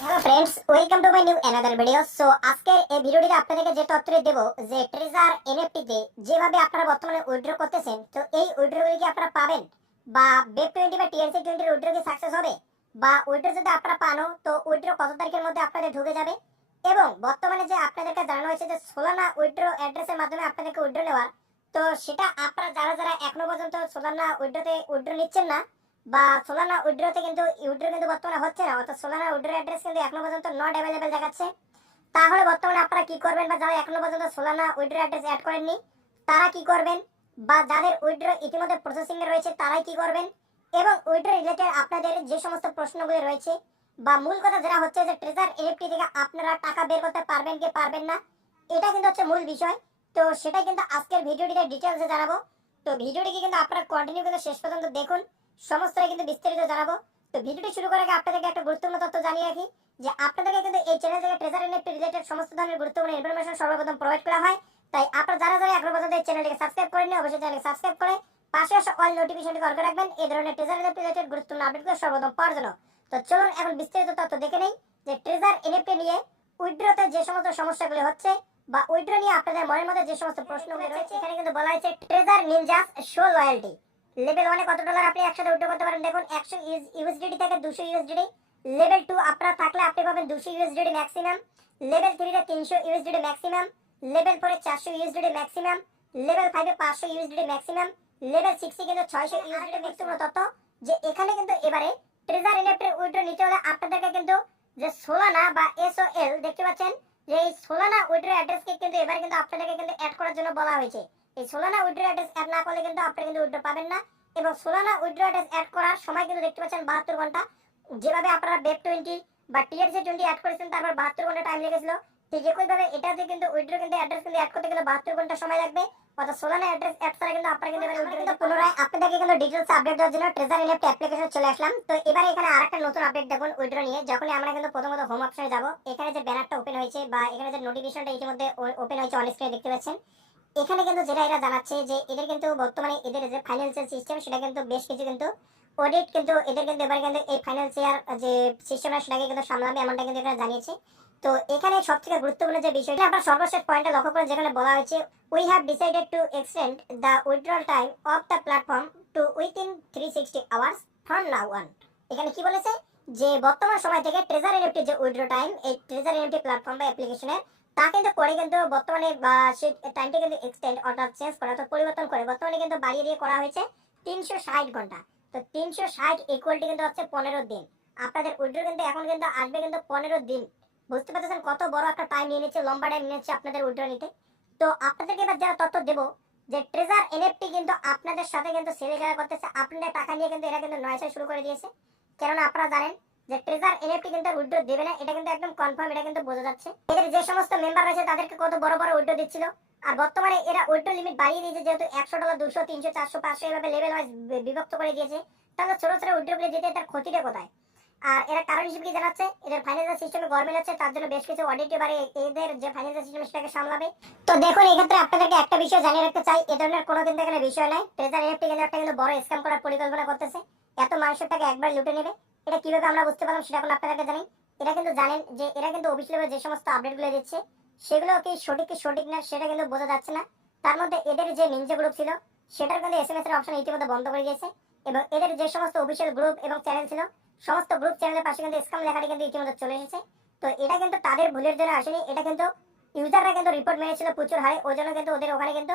Hello friends, welcome to my new another video. So আজকের এই ভিডিওটিতে আপনাদেরকে যে তথ্যটি দেব যে ট্রেজার এনএফটি তে যেভাবে আপনারা বর্তমানে উইথড্র করতেছেন, তো এই উইথড্রগুলি কি আপনারা পাবেন, বা বেব 20 বা টিএনসি 20 এর উইথড্র কি সাকসেস হবে, বা উইথড্র যদি আপনারা পানো তো উইথড্র কত তারিখের মধ্যে আপনাদের ঢুকে যাবে, এবং বর্তমানে যে আপনাদেরকে জানানো হয়েছে যে সোলানা উইথড্র অ্যাড্রেসের মাধ্যমে আপনাদেরকে উইথড্র নেওয়ার, তো সেটা আপনারা যারা যারা এখনো পর্যন্ত সোলানা উইথড্রতে উইথড্র নিচ্ছেন না, বা সোলানা উইথড্রতে কিন্তু উইথড্র কিন্তু বর্তমানে হচ্ছে না, অর্থাৎ সোলানা উইথড্র অ্যাড্রেস কিন্তু এখনো পর্যন্ত নট অ্যাভেলেবেল দেখাচ্ছে। তাহলে বর্তমানে আপনারা কি করবেন, বা যারা এখনো পর্যন্ত সোলানা উইথড্র অ্যাড্রেস অ্যাড করেননি তারা কি করবেন, বা যাদের উইথড্র ইতিমধ্যে প্রসেসিং এ রয়েছে তারাই কি করবেন, এবং উইথড্র রিলেটেড আপনাদের যে সমস্ত প্রশ্নগুলি রয়েছে, বা মূল কথা যেটা হচ্ছে যে ট্রেজার এনএফটি থেকে আপনারা টাকা বের করতে পারবেন কি পারবেন না, এটা কিন্তু হচ্ছে মূল বিষয়। তো সেটাই কিন্তু আজকের ভিডিওটিতে ডিটেইলসে জানাবো। তো ভিডিওটিকে কিন্তু আপনারা কন্টিনিউ কিন্তু শেষ পর্যন্ত দেখুন, সমস্তটাই কিন্তু বিস্তারিত জানাবো। তো ভিডিওটি শুরু করার আগে আপনাদেরকে একটা গুরুত্বপূর্ণ তথ্য জানিয়ে রাখি যে আপনাদেরকে কিন্তু এই চ্যানেল থেকে ট্রেজার এনএফটি রিলেটেড সমস্ত ধরনের গুরুত্বপূর্ণ ইনফরমেশন সর্বপ্রথম প্রোভাইড করা হয়। তাই আপনারা যারা যারা এখনো পর্যন্ত এই চ্যানেলটিকে সাবস্ক্রাইব করেননি অবশ্যই চ্যানেলকে সাবস্ক্রাইব করে পাশে আসা অল নোটিফিকেশনটি অন করে রাখবেন এই ধরনের ট্রেজার এনএফটি রিলেটেড গুরুত্বপূর্ণ আপডেটগুলো সর্বপ্রথম পাওয়ার জন্য। তো চলুন এখন বিস্তারিত তথ্য দেখে নেই যে ট্রেজার এনএফটি নিয়ে উইথড্রতে যে সমস্ত সমস্যাগুলি হচ্ছে, বা উইথড্র নিয়ে আপনাদের মনের মধ্যে যে সমস্ত প্রশ্নগুলি রয়েছে, এখানে কিন্তু বলা হয়েছে treasure ninjas show loyalty. Level 1 এ কত ডলার আপনি একসাথে উইথড্র করতে পারেন, দেখুন 100 ইউএসডিটি থেকে 200 ইউএসডিটি। লেভেল 2 আপনারা থাকলে আপনি পাবেন 200 ইউএসডিটি ম্যাক্সিমাম। লেভেল 3 এ 300 ইউএসডিটি ম্যাক্সিমাম। লেভেল 4 এ 400 ইউএসডিটি ম্যাক্সিমাম। লেভেল 5 এ 500 ইউএসডিটি ম্যাক্সিমাম। লেভেল 6 এ কিন্তু 600 ইউএসডিটি ম্যাক্সিমাম। তত যে এখানে কিন্তু এবারে ট্রেজার এনএফটি উইথড্র নিতে হলে আপনাদেরকে কিন্তু যে সোলানা বা এসওএল দেখতে পাচ্ছেন, যে এই সোলানা উইথড্র অ্যাড্রেসকে কিন্তু এবারে কিন্তু আপনাদেরকে কিন্তু অ্যাড করার জন্য বলা হয়েছে। এই সোলানা উইথড্র অ্যাড্রেস অ্যাড না করলে কিন্তু আপনি কিন্তু উইথড্র পাবেন না। এবং সোলানা উইথড্র অ্যাড্রেস অ্যাড করার সময় কিন্তু দেখতে পাচ্ছেন 72 ঘন্টা। যেভাবে আপনারা বেব 20 বা টিআরসি 20 অ্যাড করেছেন তারপর 72 ঘন্টা টাইম লেগেছিল, ঠিক একইভাবে এটাতে কিন্তু উইথড্র কিন্তু অ্যাড্রেস কিন্তু অ্যাড করতে গেলে 72 ঘন্টা সময় লাগবে। অর্থাৎ সোলানা অ্যাড্রেস অ্যাড ছাড়া কিন্তু আপনারা কিন্তু এবারে উইথড্র কিন্তু পুনরায় আপনাদেরকে কিন্তু ডিটেইলস আপডেট দেওয়ার জন্য ট্রেজার এনএফটি অ্যাপ্লিকেশনে চলে আসলাম। তো এবারে এখানে আরেকটা নতুন আপডেট দেখুন উইথড্র নিয়ে। যখনই আমরা কিন্তু প্রথমত হোম অপশনে যাব, এখানে যে ব্যানারটা ওপেন হয়েছে বা এখানে যে নোটিফিকেশনটা ইতিমধ্যে ওপেন হয়েছে অন স্ক্রিনে দেখতে পাচ্ছেন, এখানে কিন্তু যেটা এরা জানাচ্ছে যে এদের কিন্তু বর্তমানে এদের যে ফাইন্যান্সিয়াল সিস্টেম সেটা কিন্তু বেশ কিছু কিন্তু অডিট কিন্তু এদের কিন্তু এবারে কিন্তু এই ফাইন্যান্সিয়াল যে সিস্টেমটা সেটাকে কিন্তু সামলাবে এমনটা কিন্তু এখানে জানিয়েছে। তো এখানে সবথেকে গুরুত্বপূর্ণ যে বিষয়টা আপনার সর্বশেষ পয়েন্টে লক্ষ্য করে, যেখানে বলা হয়েছে we have decided to extend the withdrawal time of the platform to within 360 hours from now on. এখানে কি বলেছে যে বর্তমান সময় থেকে ট্রেজার এনএফটি যে উইথড্র টাইম এই ট্রেজার এনএফটি প্ল্যাটফর্ম বা অ্যাপ্লিকেশনের তা কিন্তু পরে কিন্তু বর্তমানে সেই টাইমটা কিন্তু এক্সটেন্ড অর্থাৎ চেঞ্জ করা অর্থাৎ পরিবর্তন করে বর্তমানে কিন্তু বাড়িয়ে দিয়ে করা হয়েছে 360 ঘন্টা। তো 360 ইকুয়ালটি কিন্তু হচ্ছে 15 দিন। আপনাদের উইথড্র কিন্তু এখন কিন্তু আসবে কিন্তু 15 দিন। বুঝতে পারতেছেন কত বড় একটা টাইম নিয়ে নিচ্ছে, লম্বা টাইম নিচ্ছে আপনাদের উইথড্র নিতে। তো আপনাদেরকে এবার যারা তথ্য দেবো যে ট্রেজার এনএফটি কিন্তু আপনাদের সাথে কিন্তু সেল খেলা করতেছে, আপনাদের টাকা নিয়ে কিন্তু এরা কিন্তু নয়সা শুরু করে দিয়েছে। কেননা আপনারা জানেন যে ট্রেজার এনএফটি কিন্তু উইথড্র দেবে না, এটা কিন্তু একদম কনফার্ম, এটা কিন্তু বোঝা যাচ্ছে। এদের যে সমস্ত মেম্বার রয়েছে তাদেরকে কত বড় বড় উইথড্র দিচ্ছিল, আর বর্তমানে এরা উইথড্র লিমিট বাড়িয়ে দিয়েছে, যেহেতু 100 ডলার 200 300 400 500 এভাবে লেভেল ওয়াইজ বিভক্ত করে দিয়েছে। তাহলে ছোট ছোট উইথড্রগুলো যেতে তার ক্ষতিটা কোথায়? আর এরা কারণ হিসেবে কি জানাচ্ছে, এদের ফাইন্যান্সিয়াল সিস্টেমে গভর্নমেন্ট আছে, তার জন্য বেশ কিছু অডিট এবারে এদের যে ফাইন্যান্সিয়াল সিস্টেম সেটাকে সামলাবে। তো দেখুন এই ক্ষেত্রে আপনাদেরকে একটা বিষয় জানিয়ে রাখতে চাই, এ ধরনের কোনো কিন্তু এখানে বিষয় নাই। ট্রেজার এনএফটি কিন্তু একটা কিন্তু বড় স্ক্যাম করার পরিকল্পনা করতেছে, এত মানুষের টাকা একবার লুটে নেবে। এটা কিভাবে আমরা বুঝতে পারলাম সেটা এখন আপনাদেরকে জানি। এরা কিন্তু জানেন যে এরা কিন্তু অফিসিয়ালি যে সমস্ত আপডেটগুলো দিচ্ছে সেগুলো কি সঠিক না সেটা কিন্তু বোঝা যাচ্ছে না। তার মধ্যে এদের যে নিনজা গ্রুপ ছিল সেটার কিন্তু এসএমএস এর অপশন ইতিমধ্যে বন্ধ করে দিয়েছে, এবং এদের যে সমস্ত অফিসিয়াল গ্রুপ এবং চ্যানেল ছিল সমস্ত গ্রুপ চ্যানেলের পাশে কিন্তু স্ক্যাম লেখাটি কিন্তু ইতিমধ্যে চলে এসেছে। তো এটা কিন্তু তাদের ভুলের জন্য আসেনি, এটা কিন্তু ইউজাররা কিন্তু রিপোর্ট মেরেছিল প্রচুর হারে, ওই জন্য কিন্তু ওদের ওখানে কিন্তু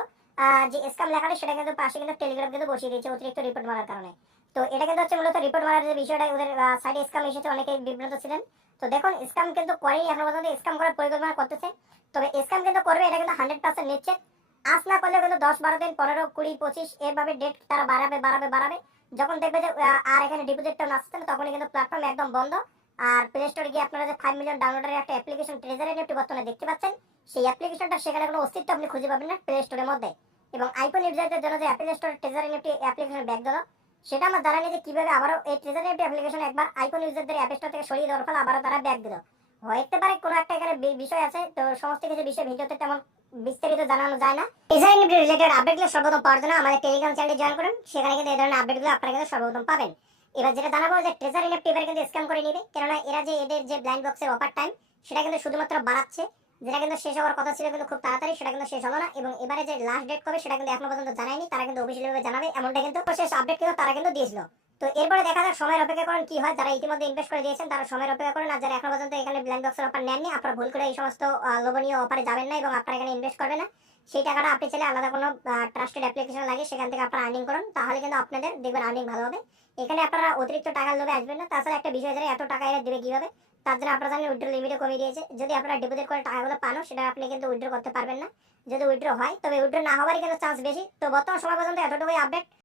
যে স্ক্যাম লেখাটি সেটা কিন্তু পাশে কিন্তু টেলিগ্রাম কিন্তু বসিয়ে দিয়েছে অতিরিক্ত রিপোর্ট মারার কারণে। তো এটা কিন্তু হচ্ছে মূলত রিপোর্ট মারার যে বিষয়টা, ওদের সাইডে স্ক্যাম এসেছে, অনেকেই বিভ্রান্ত ছিলেন। তো দেখুন স্ক্যাম কিন্তু করেই এখন পর্যন্ত স্ক্যাম করার পরিকল্পনা করতেছে, তবে স্ক্যাম কিন্তু করবে এটা কিন্তু 100% নিশ্চিত। আজ না করলে কিন্তু 10 12 দিন 15 20 25 এভাবে ডেট তারা বাড়াবে। যখন দেখবে যে আর এখানে ডিপোজিটটা আসছে না তখনই কিন্তু প্ল্যাটফর্ম একদম বন্ধ। আর প্লে স্টোরে গিয়ে আপনারা যে 5 মিলিয়ন ডাউনলোডের একটা অ্যাপ্লিকেশন ট্রেজার এনএফটি বর্তমানে দেখতে পাচ্ছেন, সেই অ্যাপ্লিকেশনটা সেখানে কোনো অস্তিত্ব আপনি খুঁজে পাবেন না প্লে স্টোরের মধ্যে। এবং আইফোন ইউজারদের জন্য যে Apple store treasure NFT application back দিল, সেটা আমার জানা নেই যে কিভাবে আবারও এই ট্রেজার এনএফটি অ্যাপ্লিকেশন একবার আইফোন ইউজারদের অ্যাপ স্টোর থেকে সরিয়ে দেওয়ার ফলে আবারও তারা ব্যাক দিল। হতে পারে কোনো একটা এখানে বিষয় আছে, তো সমস্ত কিছু বিষয় ভিডিওতে তেমন বিস্তারিত জানানো যায় না। ট্রেজার এনএফটি রিলেটেড আপডেটগুলো সর্বপ্রথম পাওয়ার জন্য আমাদের টেলিগ্রাম চ্যানেলে জয়েন করুন, সেখানে কিন্তু এই ধরনের আপডেটগুলো আপনারা কিন্তু সর্বপ্রথম পাবেন। এবার যেটা জানাবো যে ট্রেজার এনএফটি এবার কিন্তু স্ক্যাম করে নিবে, কেননা এরা যে এদের যে ব্লাইন্ড বক্সের অফার টাইম সেটা কিন্তু শুধুমাত্র বাড়াচ্ছে, যেটা কিন্তু শেষ হওয়ার কথা ছিল কিন্তু খুব তাড়াতাড়ি, সেটা কিন্তু শেষ হলো না। এবং এবারে যে লাস্ট ডেট কবে সেটা কিন্তু এখনো পর্যন্ত জানায়নি, তারা কিন্তু অফিসিয়ালি জানাবে এমনটা কিন্তু শেষ আপডেট কিন্তু তারা কিন্তু দিয়েছিল। তো এরপরে দেখা যাক, সময়ের অপেক্ষা করেন কি হয়। যারা ইতিমধ্যে ইনভেস্ট করে দিয়েছেন তারা সময়ের অপেক্ষা করেন, আর যারা এখনো পর্যন্ত এখানে ব্লাইন্ড বক্সের অফার নেননি, আপনারা ভুল করে এই সমস্ত লোভনীয় অফারে যাবেন না এবং আপনারা এখানে ইনভেস্ট করবেন না। সেই টাকাটা আপনি চাইলে আলাদা কোনো ট্রাস্টেড অ্যাপ্লিকেশন লাগে সেখান থেকে আপনারা আর্নিং করুন, তাহলে কিন্তু আপনাদের দেখবেন আর্নিং ভালো হবে। এখানে আপনারা অতিরিক্ত টাকার লোভে আসবেন না। তাছাড়া একটা বিষয় যারা এত টাকা এরা দেবে কিভাবে, তার জন্য আপনারা জানেন উইথড্র লিমিটও কমিয়ে দিয়েছে। যদি আপনারা ডিপোজিট করে টাকাগুলো পানও, সেটা আপনি কিন্তু উইথড্র করতে পারবেন না। যদি উইথড্র হয় তবে উইথড্র না হওয়ারই কিন্তু চান্স বেশি। তো বর্তমান সময় পর্যন্ত এতটুকুই আপডেট।